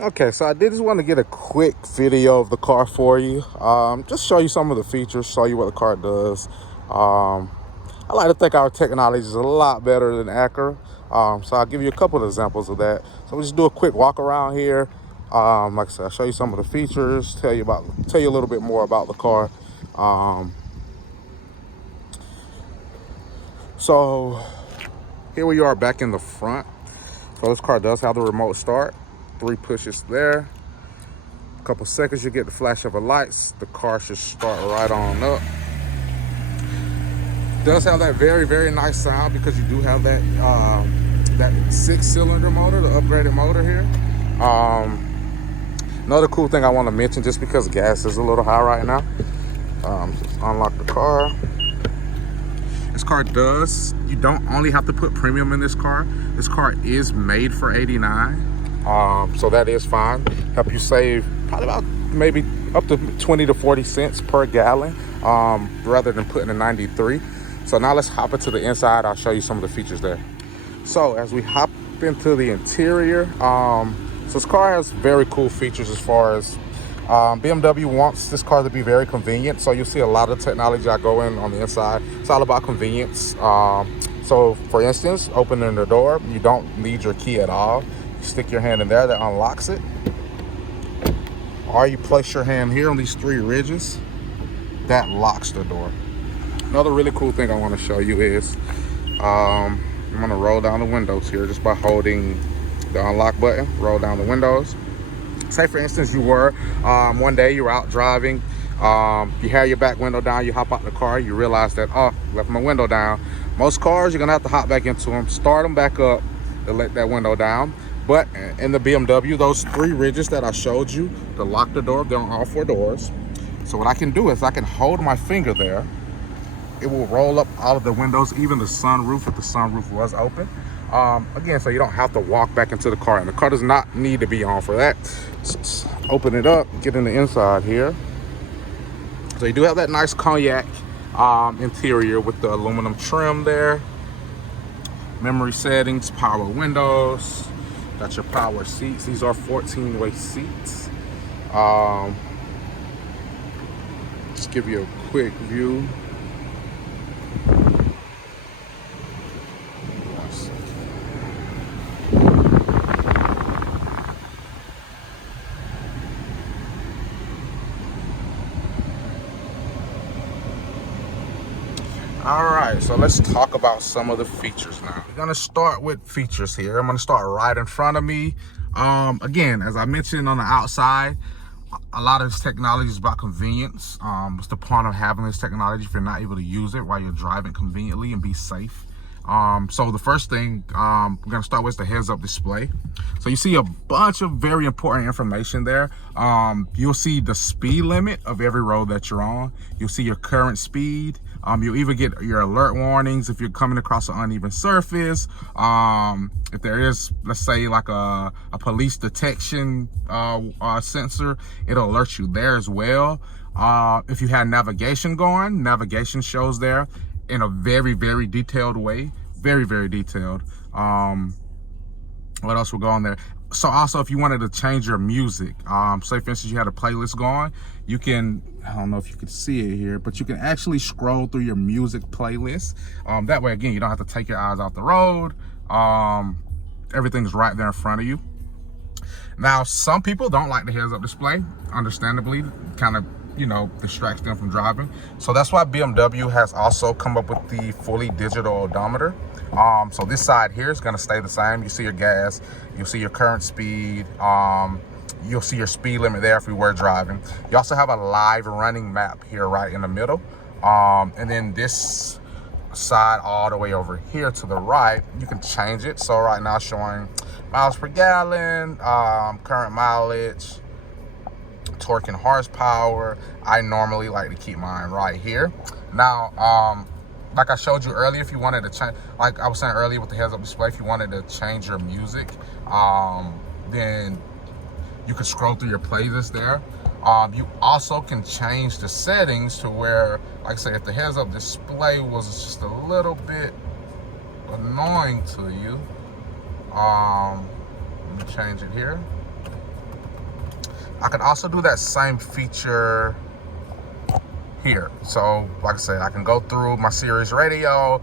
Okay, so I did just want to get a quick video of the car for you. Just show you some of the features, show you what the car does. I like to think our technology is a lot better than Acura. So I'll give you a couple of examples of that. So we'll just do a quick walk around here. Like I said, I'll show you some of the features, tell you a little bit more about the car. Um, so here we are back in the front. So this car does have the remote start. 3 pushes there. A couple seconds, you get the flash of the lights. The car should start right on up. Does have that very nice sound because you do have that that 6-cylinder motor, the upgraded motor here. Another cool thing I want to mention, just because gas is a little high right now. Just unlock the car. This car you don't only have to put premium in this car. This car is made for 89. So that is fine. Help you save probably about maybe up to 20 to 40 cents per gallon, rather than putting a 93. So now let's hop into the inside. I'll show you some of the features there. So as we hop into the interior, so this car has very cool features as far as BMW wants this car to be very convenient. So you'll see a lot of technology I go in on the inside. It's all about convenience. So for instance, opening the door, you don't need your key at all. You stick your hand in there, that unlocks it. Or you place your hand here on these 3 ridges, that locks the door. Another really cool thing I want to show you is I'm going to roll down the windows here just by holding the unlock button. Roll down the windows. Say for instance you were one day you were out driving, you had your back window down, you hop out the car, you realize that, oh, left my window down. Most cars you're gonna have to hop back into them, start them back up to let that window down. But in the BMW, those 3 ridges that I showed you to lock the door, they're on all 4 doors. So what I can do is I can hold my finger there. It will roll up all of the windows, even the sunroof, if the sunroof was open. Again, so you don't have to walk back into the car, and the car does not need to be on for that. So open it up, get in the inside here. So you do have that nice cognac interior with the aluminum trim there. Memory settings, power windows, got your power seats. These are 14-way seats. Just give you a quick view. All right, so let's talk about some of the features now. We're gonna start with features here. I'm gonna start right in front of me. Again, as I mentioned on the outside, a lot of this technology is about convenience. What's the point of having this technology if you're not able to use it while you're driving conveniently and be safe? So the first thing we're gonna start with is the heads-up display. So you see a bunch of very important information there. You'll see the speed limit of every road that you're on. You'll see your current speed. You'll even get your alert warnings if you're coming across an uneven surface. If there is, let's say, like a police detection sensor, it'll alert you there as well. If you had navigation going, navigation shows there in a very detailed way. Very detailed. What else will go on there? So also, if you wanted to change your music, say for instance you had a playlist going, you can, I don't know if you can see it here, but you can actually scroll through your music playlist. That way, again, you don't have to take your eyes off the road. Everything's right there in front of you. Now, some people don't like the heads-up display, understandably, kind of, you know, distracts them from driving. So that's why BMW has also come up with the fully digital odometer. So this side here is gonna stay the same. You see your gas, you'll see your current speed, you'll see your speed limit there if we were driving. You also have a live running map here right in the middle. And then this side all the way over here to the right, you can change it. So right now showing miles per gallon, current mileage, torque and horsepower. I normally like to keep mine right here. Now, like I showed you earlier, if you wanted to change, like I was saying earlier with the heads-up display, if you wanted to change your music, then you can scroll through your playlist there. You also can change the settings to where, like I said, if the heads-up display was just a little bit annoying to you, let me change it here. I can also do that same feature here. So like I said, I can go through my Sirius radio,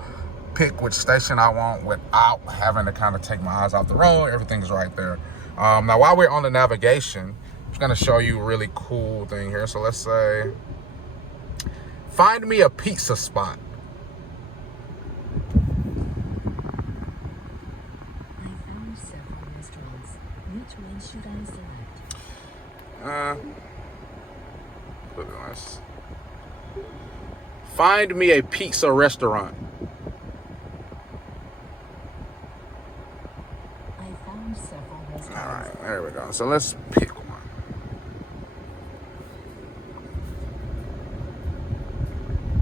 pick which station I want without having to kind of take my eyes off the road. Everything's right there. Now while we're on the navigation, I'm just gonna show you a really cool thing here. So let's say, find me a pizza spot. I found several restaurants. Which one should I select? Look at this. Find me a pizza restaurant. I found several restaurants. All right, there we go. So let's pick one.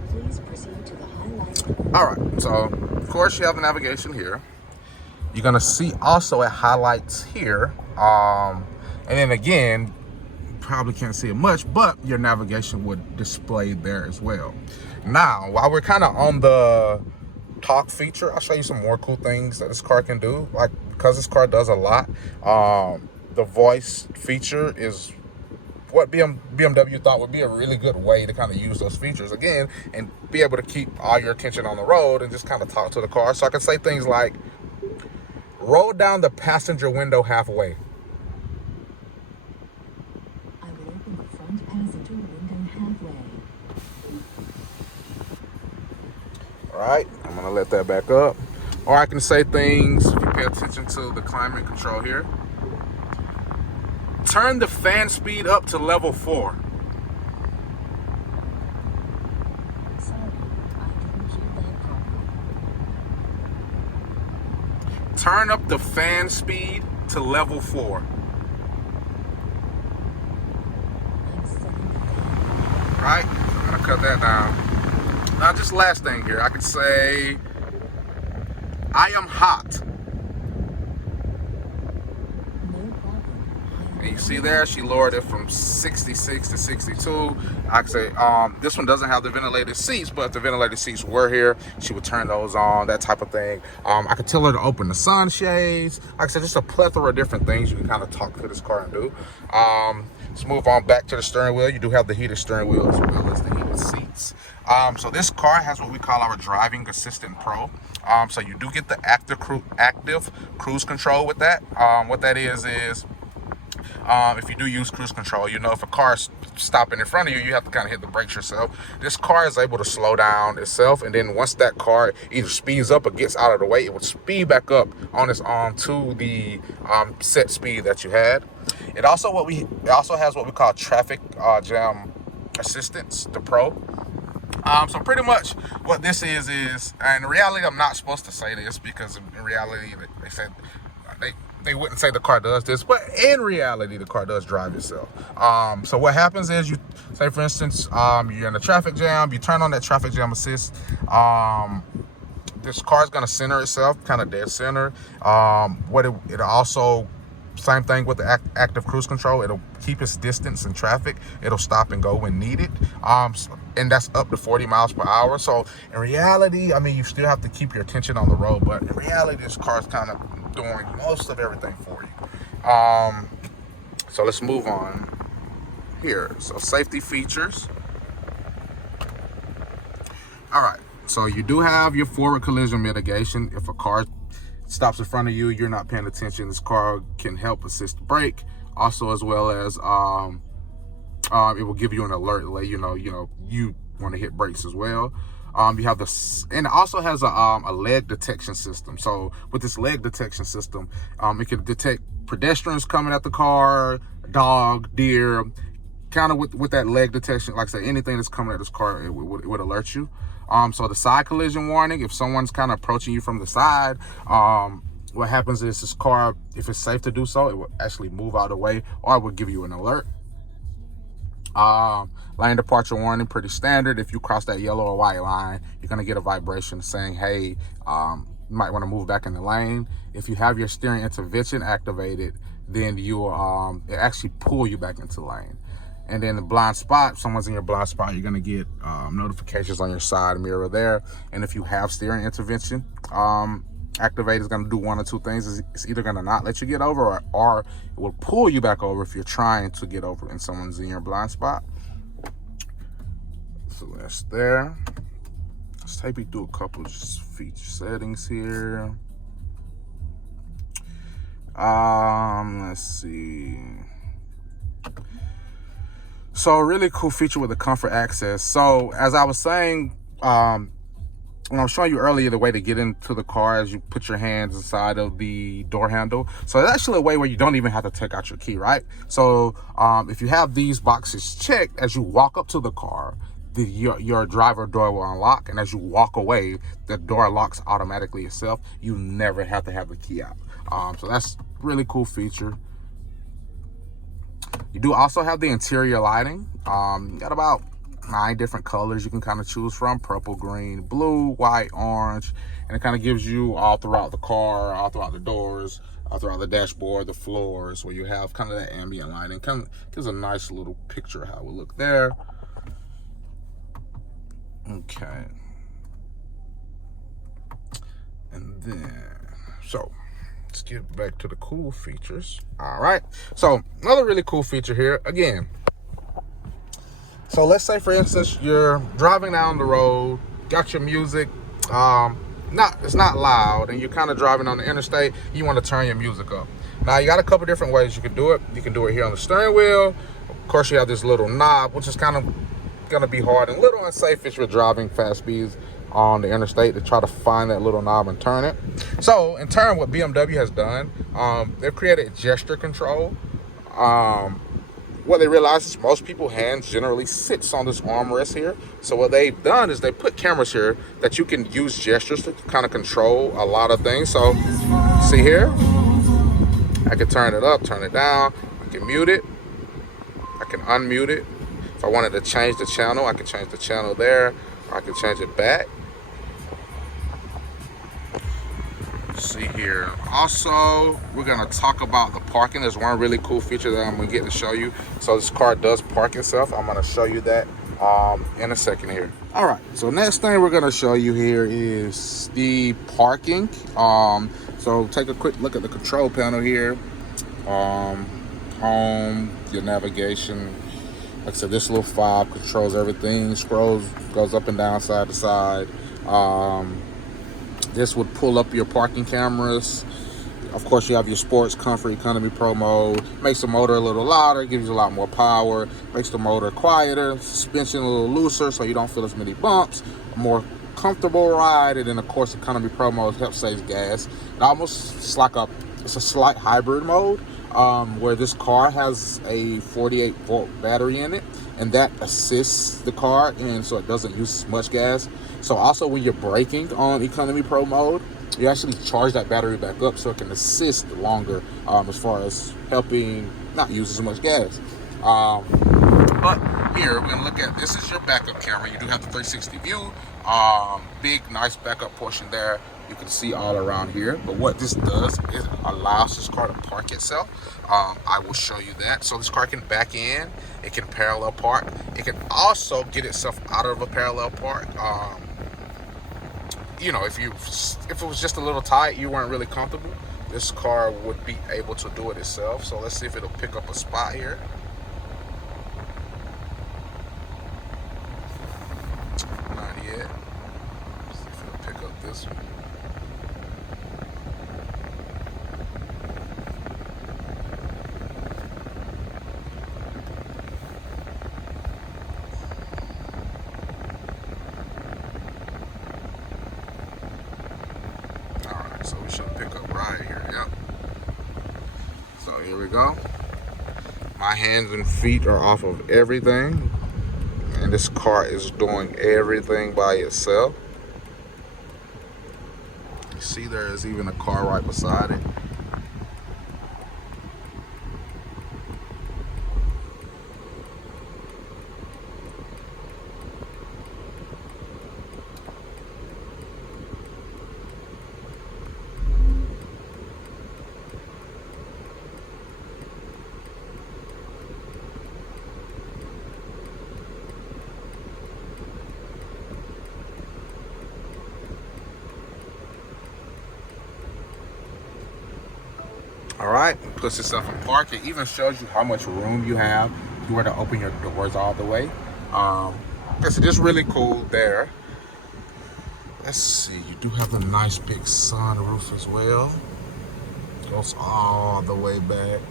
Please proceed to the highlight. All right, so of course you have the navigation here. You're gonna see also it highlights here. And then again, you probably can't see it much, but your navigation would display there as well. Now, while we're kind of on the talk feature, I'll show you some more cool things that this car can do. Like, because this car does a lot, the voice feature is what BMW thought would be a really good way to kind of use those features again and be able to keep all your attention on the road and just kind of talk to the car. So I can say things like, roll down the passenger window halfway. I will open the front passenger window halfway. All right, I'm gonna let that back up. Or I can say things, if you pay attention to the climate control here. Turn the fan speed up to level 4. Sorry, I didn't hear that properly. Turn up the fan speed to level 4. I'm setting the fan. Right? I'm gonna cut that down. Now, just last thing here, I could say, I am hot. No problem. And you see there, she lowered it from 66 to 62. I could say, this one doesn't have the ventilated seats, but if the ventilated seats were here, she would turn those on, that type of thing. I could tell her to open the sunshades. Like I said, just a plethora of different things you can kind of talk to this car and do. Let's move on back to the steering wheel. You do have the heated steering wheel as well as the heated seats. So this car has what we call our Driving Assistant Pro. So you do get the active cruise control with that. What that is if you do use cruise control, you know, if a car's stopping in front of you, you have to kind of hit the brakes yourself. This car is able to slow down itself, and then once that car either speeds up or gets out of the way, it would speed back up on its own to the set speed that you had. It also has what we call traffic jam assistance, the Pro. So pretty much what this is, and in reality, I'm not supposed to say this because in reality, they said they wouldn't say the car does this, but in reality, the car does drive itself. So what happens is, you say, for instance, you're in a traffic jam, you turn on that traffic jam assist. This car is going to center itself, kind of dead center. It also, same thing with the active cruise control. It'll keep its distance in traffic. It'll stop and go when needed. And that's up to 40 miles per hour. So in reality, I mean, you still have to keep your attention on the road, but in reality, this car is kind of doing most of everything for you. So let's move on here. So safety features. All right. So you do have your forward collision mitigation. If a car stops in front of you, you're not paying attention, this car can help assist the brake. Also, as well as it will give you an alert, let you know you want to hit brakes as well. You have and it also has a leg detection system. So with this leg detection system, it can detect pedestrians coming at the car, dog, deer, kind of with that leg detection. Like I said, anything that's coming at this car, it would alert you. So the side collision warning, if someone's kind of approaching you from the side, what happens is this car, if it's safe to do so, it will actually move out of the way, or it will give you an alert. Lane departure warning, pretty standard. If you cross that yellow or white line, you're going to get a vibration saying, hey, you might want to move back in the lane. If you have your steering intervention activated, then you will it actually pull you back into the lane. And then the blind spot, if someone's in your blind spot, you're going to get notifications on your side mirror there. And if you have steering intervention activate is going to do one or two things. It's either going to not let you get over, or it will pull you back over if you're trying to get over and someone's in your blind spot. So that's there. Let's take you through a couple of just feature settings here. Let's see. So a really cool feature with the comfort access. So as I was saying, when I was showing you earlier the way to get into the car as you put your hands inside of the door handle. So it's actually a way where you don't even have to take out your key, right? So if you have these boxes checked, as you walk up to the car, your driver door will unlock, and as you walk away, the door locks automatically itself. You never have to have the key out. So that's a really cool feature. You do also have the interior lighting. You got about 9 different colors you can kind of choose from: purple, green, blue, white, orange, and it kind of gives you all throughout the car, all throughout the doors, all throughout the dashboard, the floors, where you have kind of that ambient lighting. Kind of gives a nice little picture of how it would look there. Okay. And then, so let's get back to the cool features. All right. So another really cool feature here, again. So let's say, for instance, you're driving down the road, got your music, it's not loud, and you're kind of driving on the interstate. You want to turn your music up. Now, you got a couple different ways you can do it. You can do it here on the steering wheel. Of course, you have this little knob, which is kind of going to be hard and a little unsafe if you're driving fast speeds on the interstate, to try to find that little knob and turn it. So in turn, what BMW has done, they've created gesture control. What they realize is most people's hands generally sits on this armrest here. So what they've done is they put cameras here that you can use gestures to kind of control a lot of things. So see here, I can turn it up, turn it down, I can mute it, I can unmute it. If I wanted to change the channel, I can change the channel there, or I can change it back. See here. Also, we're gonna talk about the parking. There's one really cool feature that I'm gonna get to show you. So this car does park itself. I'm gonna show you that in a second here. All right, so next thing we're gonna show you here is the parking. So take a quick look at the control panel here. Home, your navigation. Like I said, this little fob controls everything, goes up and down, side to side. This would pull up your parking cameras. Of course, you have your sports, comfort, economy, pro mode. Makes the motor a little louder, gives you a lot more power. Makes the motor quieter, suspension a little looser so you don't feel as many bumps. A more comfortable ride. And then, of course, economy pro mode helps save gas. It's a slight hybrid mode. Where this car has a 48-volt battery in it, and that assists the car, and so it doesn't use as much gas. So also when you're braking on economy pro mode, you actually charge that battery back up so it can assist longer, as far as helping not use as much gas. But here we're gonna look at, this is your backup camera. You do have the 360 view, big nice backup portion there. You can see all around here. But what this does is allows this car to park itself. I will show you that. So this car can back in, it can parallel park. It can also get itself out of a parallel park. You know, if it was just a little tight, you weren't really comfortable, this car would be able to do it itself. So let's see if it'll pick up a spot here. Not yet. Let's see if it'll pick up this one. So we should pick up right here. Yep. So here we go. My hands and feet are off of everything, and this car is doing everything by itself. You see, there is even a car right beside it. All right, puts yourself in park. It even shows you how much room you have if you were to open your doors all the way. It's just really cool there. Let's see, you do have a nice big sunroof as well. Goes all the way back.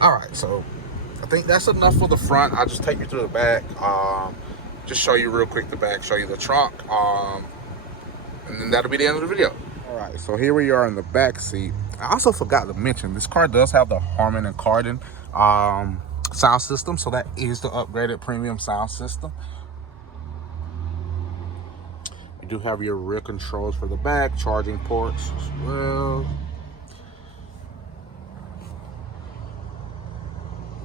All right, so I think that's enough for the front. I'll just take you through the back. Just show you real quick the back, show you the trunk. And then that'll be the end of the video. All right, so here we are in the back seat. I also forgot to mention, this car does have the Harman and Kardon sound system, so that is the upgraded premium sound system. You do have your rear controls for the back, charging ports as well.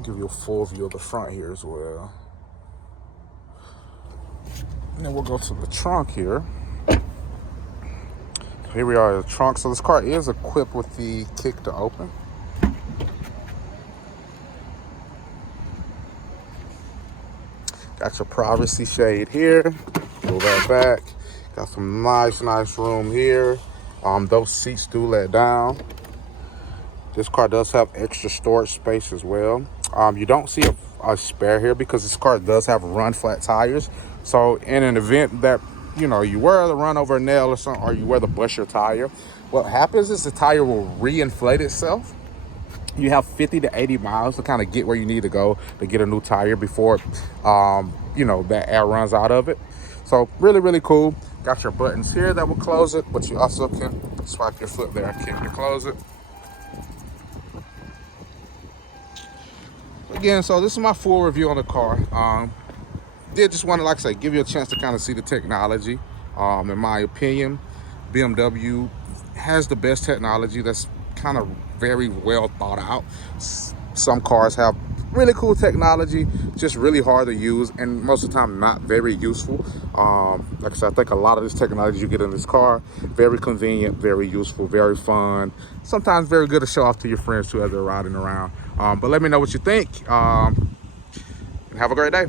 Give you a full view of the front here as well. And then we'll go to the trunk here. Here we are in the trunk. So this car is equipped with the kick to open. Got your privacy shade here. Pull that back. Got some nice room here. Those seats do let down. This car does have extra storage space as well. You don't see a spare here because this car does have run flat tires. So in an event that, you know, you were to run over a nail or something, or you were to bust your tire, what happens is the tire will re-inflate itself. You have 50 to 80 miles to kind of get where you need to go to get a new tire before, you know, that air runs out of it. So really cool. Got your buttons here that will close it, but you also can swipe your foot there, kick to close it. Again, so this is my full review on the car. Did just want to, like I say, give you a chance to kind of see the technology. In my opinion, BMW has the best technology that's kind of very well thought out. Some cars have really cool technology, just really hard to use, and most of the time not very useful. Like I said, I think a lot of this technology you get in this car, very convenient, very useful, very fun, sometimes very good to show off to your friends too as they're riding around. But let me know what you think, and have a great day.